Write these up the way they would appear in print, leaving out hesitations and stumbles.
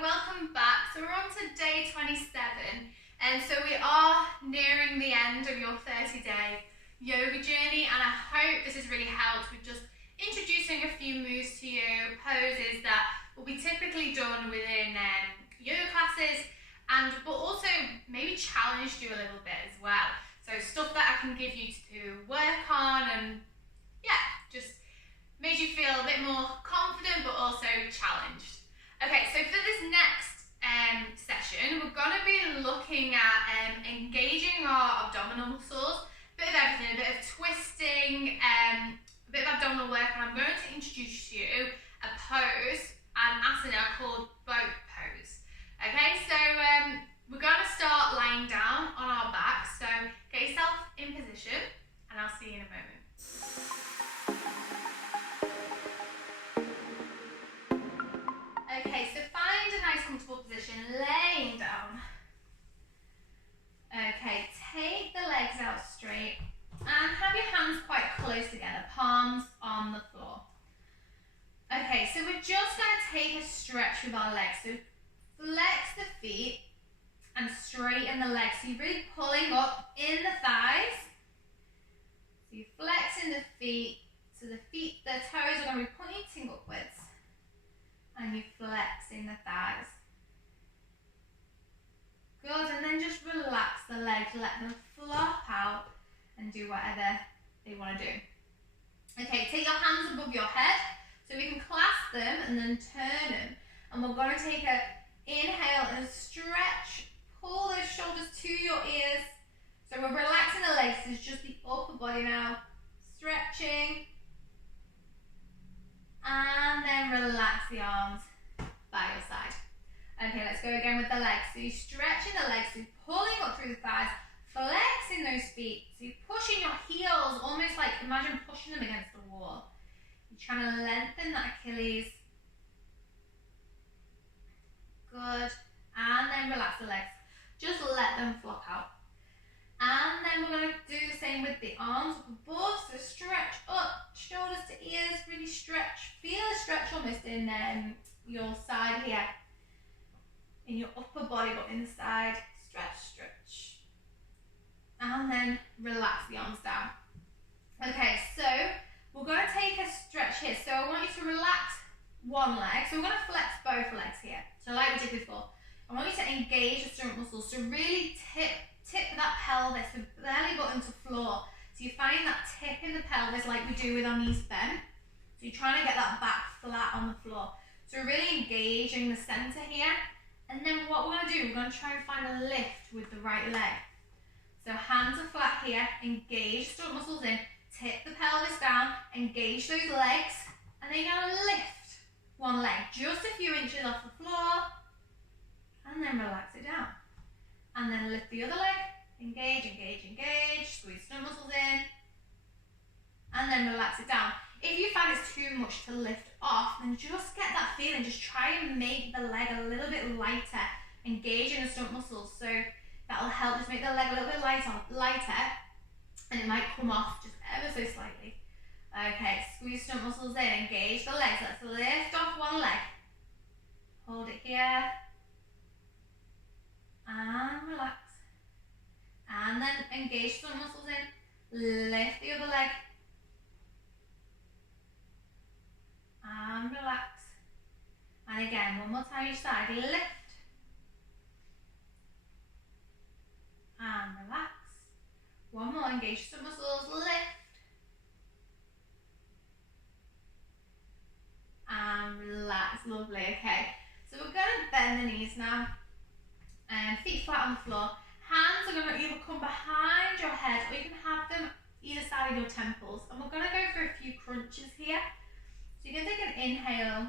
welcome back. So we're on to day 27, and so we are nearing the end of your 30-day yoga journey, and I hope this has really helped with just introducing a few moves to you, poses that will be typically done within yoga classes, but also maybe challenged you a little bit as well. So stuff that I can give you to work on, and just made you feel a bit more confident but also challenged. Okay, so for this next session, we're going to be looking at engaging our abdominal muscles, a bit of everything, a bit of twisting, a bit of abdominal work, and I'm going to introduce you a pose, an asana called boat pose. Okay, so we're going to start lying down on our backs, so get yourself in position and I'll see you in a moment. Okay, so find a nice comfortable position, laying down. Okay, take the legs out straight and have your hands quite close together, palms on the floor. Okay, so we're just going to take a stretch with our legs. So flex the feet and straighten the legs. So you're really pulling up in the thighs. So you're flexing the feet. So the toes are going to be pointing upwards. And you're flexing the thighs. Good, and then just relax the legs, let them flop out and do whatever they want to do. Okay, take your hands above your head so we can clasp them and then turn them. And we're going to take an inhale and stretch, pull those shoulders to your ears. So we're relaxing the legs, it's just the upper body now, stretching. And then relax the arms by your side. Okay, let's go again with the legs. So you're stretching the legs, so you're pulling up through the thighs, flexing those feet. So you're pushing your heels, almost like imagine pushing them against the wall. You're trying to lengthen that Achilles. Good. And then relax the legs. Just let them flop out. And then we're going to do the same with the arms up above. So stretch up, shoulders to ears, really stretch. Feel a stretch almost in your side here. In your upper body, but in the side. Stretch, stretch. And then relax the arms down. Okay, so we're going to take a stretch here. So I want you to relax one leg. So we're going to flex both legs here. So like we did before. I want you to engage the stomach muscles. So really tip that pelvis, the belly button to floor. So you find that tip in the pelvis like we do with our knees bent. So you're trying to get that back flat on the floor. So we're really engaging the center here. And then what we're going to do, we're going to try and find a lift with the right leg. So hands are flat here, engage stomach muscles in, tip the pelvis down, engage those legs, and then you're going to lift one leg just a few inches off the floor, and then relax it down. And then lift the other leg, engage, engage, engage, squeeze stomach muscles in, and then relax it down. If you find it's too much to lift off, then just get that feeling, just try and make the leg a little bit lighter, engaging the stomach muscles, so that'll help just make the leg a little bit lighter, and it might come off just ever so slightly. Okay, squeeze stomach muscles in, engage the legs, let's lift off one leg, hold it here, and relax, and then engage stomach muscles in, lift the other leg, and relax, and again, one more time each side, lift, and relax, one more, engage stomach muscles, lift, and relax, lovely, okay, so we're going to bend the knees now, and feet flat on the floor, hands are going to either come behind your head, or you can have them either side of your temples, and we're going to go for a few crunches here. So you can take an inhale.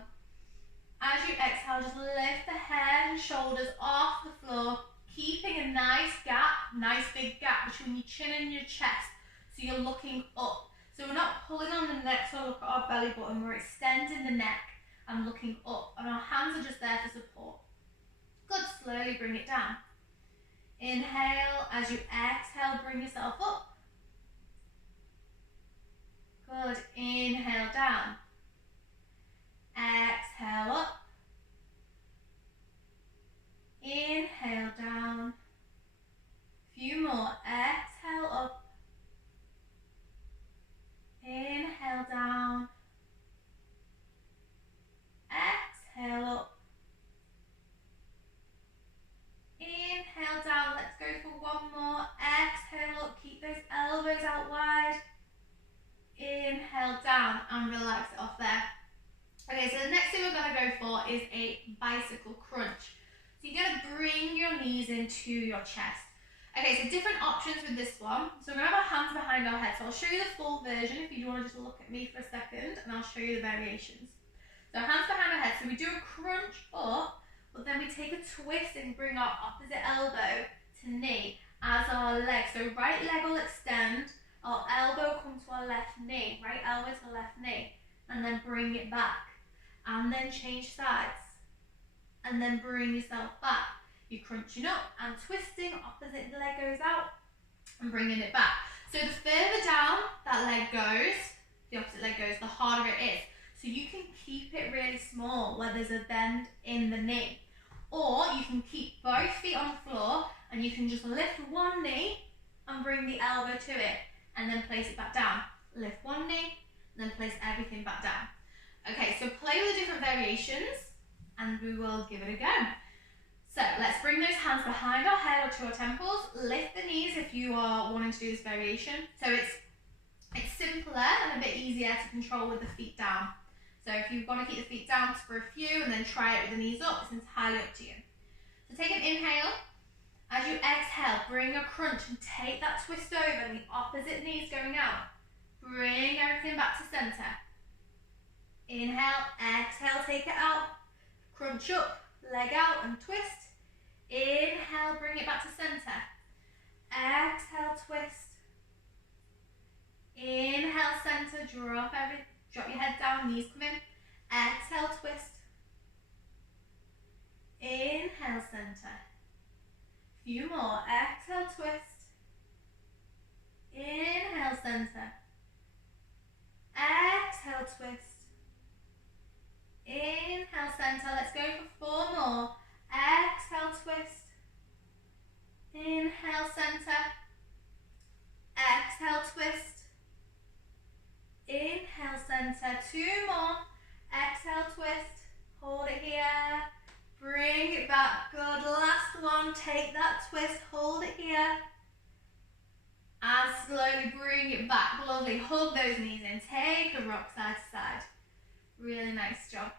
As you exhale, just lift the head and shoulders off the floor, keeping a nice gap, nice big gap between your chin and your chest. So you're looking up. So we're not pulling on the neck, so look at our belly button. We're extending the neck and looking up. And our hands are just there for support. Good, slowly bring it down. Inhale, as you exhale, bring yourself up. Good, inhale down. Exhale up. a bicycle crunch. So you're going to bring your knees into your chest. Okay, so different options with this one. So we're going to have our hands behind our head. So I'll show you the full version if you want to just look at me for a second, and I'll show you the variations. So hands behind our head. So we do a crunch up, but then we take a twist and bring our opposite elbow to knee as our leg. So right leg will extend, our elbow come to our left knee, right elbow to left knee, and then bring it back. And then change sides. And then bring yourself back. You're crunching up and twisting, opposite leg goes out and bringing it back. So the further down that leg goes, the opposite leg goes, the harder it is. So you can keep it really small where there's a bend in the knee. Or you can keep both feet on the floor and you can just lift one knee and bring the elbow to it and then place it back down. Lift one knee and then place everything back down. Okay, so play with the different variations and we will give it a go. So let's bring those hands behind our head or to our temples. Lift the knees if you are wanting to do this variation. So it's simpler and a bit easier to control with the feet down. So if you want to keep the feet down for a few and then try it with the knees up, it's entirely up to you. So take an inhale. As you exhale, bring a crunch and take that twist over and the opposite knee's going out. Bring everything back to center. Inhale, exhale, take it out. Crunch up, leg out and twist. Inhale, bring it back to center. Exhale, twist. Inhale, center, drop your head down, knees come in. Exhale, twist. Inhale, center. Few more. Exhale, twist. Inhale, center. Exhale, twist. Inhale, center. Let's go for 4 more. Exhale, twist. Inhale, center. Exhale, twist. Inhale, center. 2 more. Exhale, twist. Hold it here. Bring it back. Good. Last one. Take that twist. Hold it here. And slowly bring it back. Lovely. Hug those knees in. Take a rock side to side. Really nice job.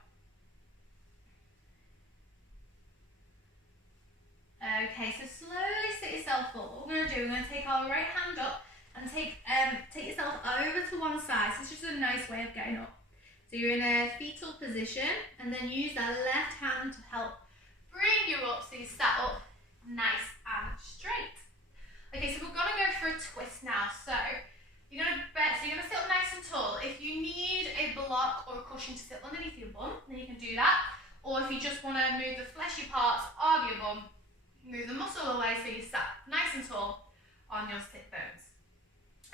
Okay, so slowly sit yourself up. What we're going to do, we're going to take our right hand up and take yourself over to one side. So it's just a nice way of getting up. So you're in a fetal position and then use that left hand to help bring you up so you sat up nice and straight. Okay, so we're going to go for a twist now. So you're going to sit up nice and tall. If you need a block or a cushion to sit underneath your bum, then you can do that. Or if you just want to move the fleshy parts of your bum, move the muscle away so you sat nice and tall on your sit bones.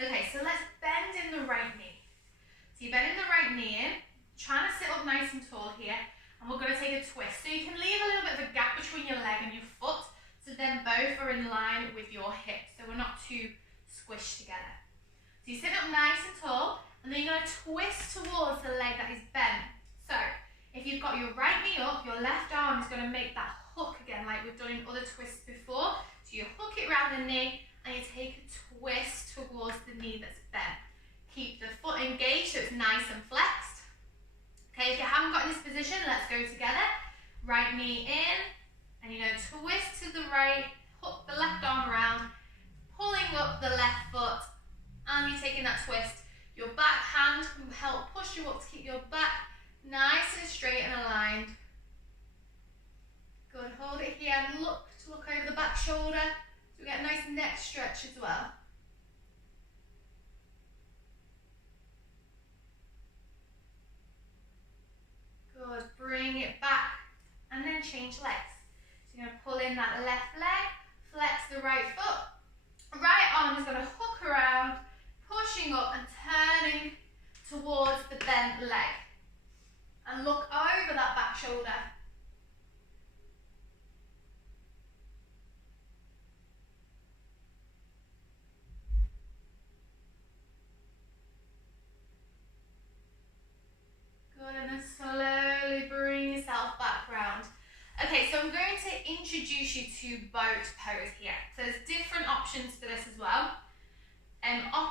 Okay, so let's bend in the right knee. So you're bending the right knee in, trying to sit up nice and tall here, and we're going to take a twist. So you can leave a little bit of a gap between your leg and your foot, so then both are in line with your hips, so we're not too squished together. So you sit up nice and tall, and then you're going to twist towards the leg that is bent. So if you've got your right knee up, your left arm is going to make that hook again like we've done in other twists before. So you hook it around the knee and you take a twist towards the knee that's bent. Keep the foot engaged so it's nice and flexed. Okay, if you haven't got in this position, let's go together. Right knee in and you're going to twist to the right, hook the left arm around, pulling up the left foot and you're taking that twist. Your back hand can help push you up to keep your back nice and straight and aligned. Good, hold it here and look over the back shoulder so we get a nice neck stretch as well. Good, bring it back and then change legs. So you're going to pull in that left leg, flex the right foot, right arm is going to hook around, pushing up and turning towards the bent leg. And look over that back shoulder. Good, and then slowly bring yourself back round. Okay, so I'm going to introduce you to boat pose here. So there's different options for this as well.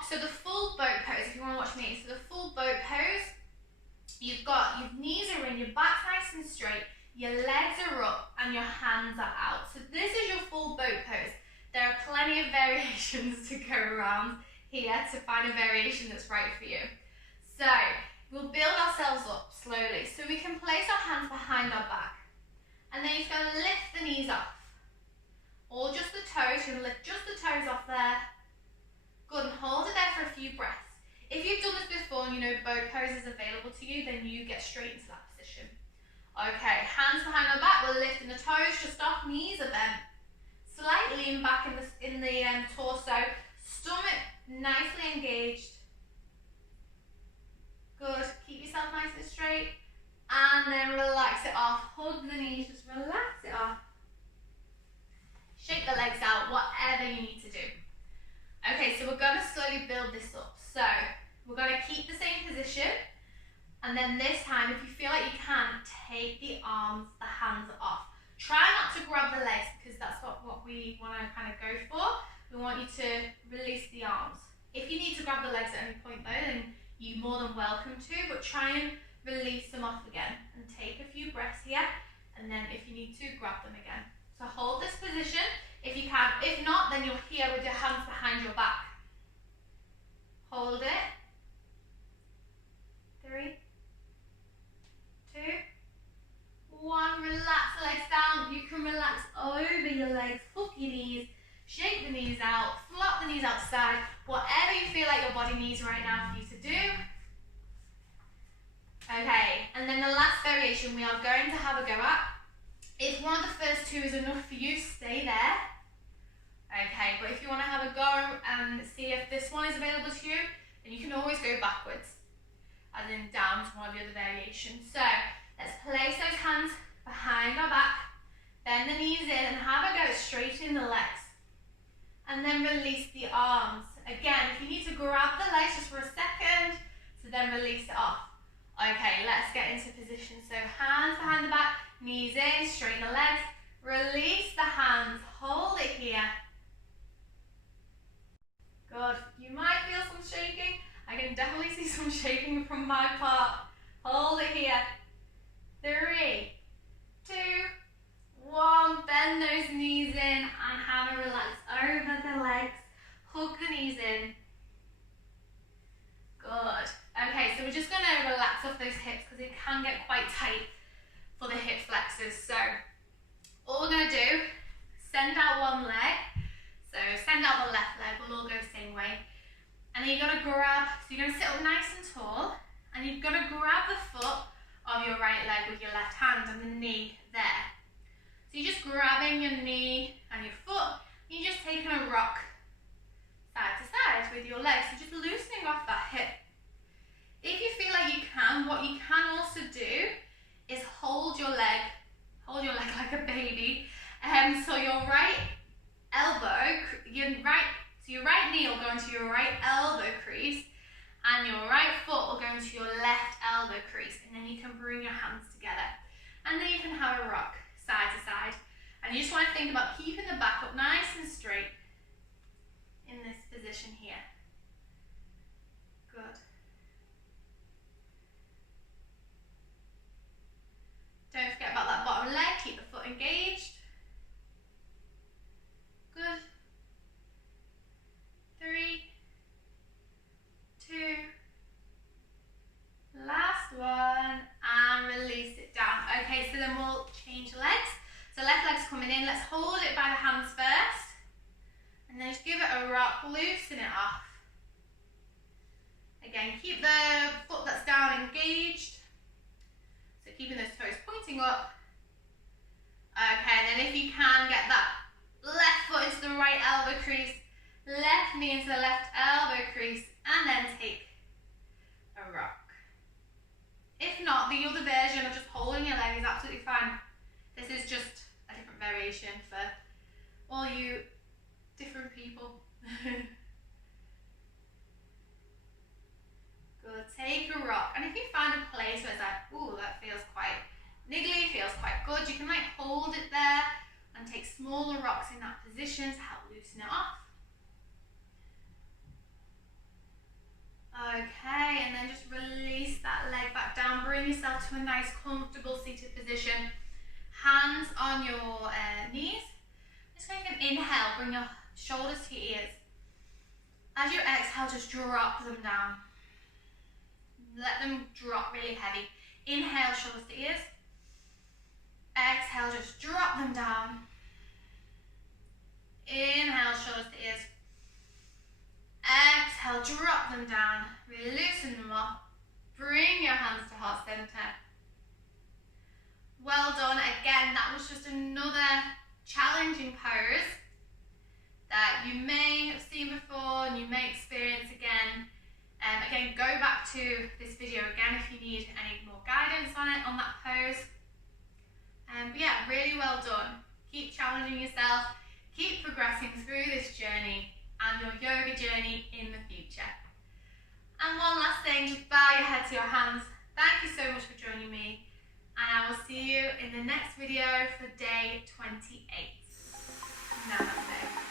So the full boat pose, if you want to watch me, so the full boat pose, your knees are in, your back's nice and straight, your legs are up and your hands are out. So this is your full boat pose. There are plenty of variations to go around here to find a variation that's right for you. So we'll build ourselves up slowly. So we can place our hands behind our back. And then you're just going to lift the knees off. Or just the toes. You're going to lift just the toes off there. Good, and hold it there for a few breaths. If you've done this before and you know boat pose is available to you, then you get straight into that position. Okay, hands behind our back. We're lifting the toes just off. Knees are bent. Slight lean back in the torso. Stomach nicely engaged. Good. Keep yourself nice and straight. And then relax it off. Hug the knees. Just relax it off. Shake the legs out. Whatever you need to do. Okay, so we're going to slowly build this up. So we're going to keep the same position. And then this time, if you feel like you can, take the arms, the hands off. Try not to grab the legs because that's what we want to kind of go for. We want you to release the arms. If you need to grab the legs at any point though, then you're more than welcome to, but try and release them off again and take a few breaths here, and then if you need to, grab them again. So hold this position if you can. If not, then you're here with your hands behind your back. Hold it. 3, 2, 1. Relax the legs down. You can relax over your legs, hook your knees, shake the knees out, flop the knees outside, whatever you feel like your body needs right now for you to do. Okay, and then the last variation we are going to have a go at. If one of the first two is enough for you, stay there. Okay, but if you want to have a go and see if this one is available to you, then you can always go backwards and then down to one of the other variations. So let's place those hands behind our back, bend the knees in and have a go straightening the legs. And then release the arms. Again, if you need to grab the legs just for a second, so then release it off. Okay, let's get into position. So hands behind the back, knees in, straighten the legs, release the hands, hold it here. Good, you might feel some shaking. I can definitely see some shaking from my part. Hold it here. 3, 2, 1. Bend those knees in and have a relax over the legs. Hug the knees in. Good. Okay, so we're just going to relax off those hips because it can get quite tight for the hip flexors. So all we're going to do, send out one leg. So send out the left leg. We'll all go the same way. And then you're going to grab, so you're going to sit up nice and tall, and you're going to grab the foot of your right leg with your left hand and the knee there. So you're just grabbing your knee and your foot, and you're just taking a rock side to side with your legs, so just loosening off that hip. If you feel like you can, what you can also do is hold your leg like a baby. So your right elbow, your right knee will go into your right elbow crease, and your right foot will go into your left elbow crease, and then you can bring your hands together. And then you can have a rock side to side. And you just want to think about keeping the back up nice and straight in this position here. Good. Don't forget about that bottom leg, keep the foot engaged. Good. 3, 2, last one, and release it down. Okay, so then we'll change legs. So left leg's coming in, let's hold it by the hands first, and then just give it a rock, loosen it off. Again, keep the foot that's down engaged, so keeping those toes pointing up. Okay, and then if you can, get that left foot into the right elbow crease, left knee into the left elbow crease, and then take a rock. If not, the other version of just holding your leg is absolutely fine. This is just a different variation for all you different people. Good, take a rock. And if you find a place where it's like, ooh, that feels quite niggly, feels quite good, you can like hold it there and take smaller rocks in that position to help loosen it off. Okay, and then just release that leg back down, bring yourself to a nice comfortable seated position, on your knees. Just going to inhale, bring your shoulders to your ears. As you exhale, just drop them down. Let them drop really heavy. Inhale, shoulders to ears. Exhale, just drop them down. Inhale, shoulders to ears. Exhale, drop them down. Loosen them up. Bring your hands to heart center. Well done. Again, that was just another challenging pose that you may have seen before and you may experience again. Again, go back to this video again if you need any more guidance on it, on that pose. But yeah, really well done. Keep challenging yourself, keep progressing through this journey and your yoga journey in the future. And one last thing, just bow your head to your hands. Thank you so much for joining me, and I will see you in the next video for day 28. Namaste.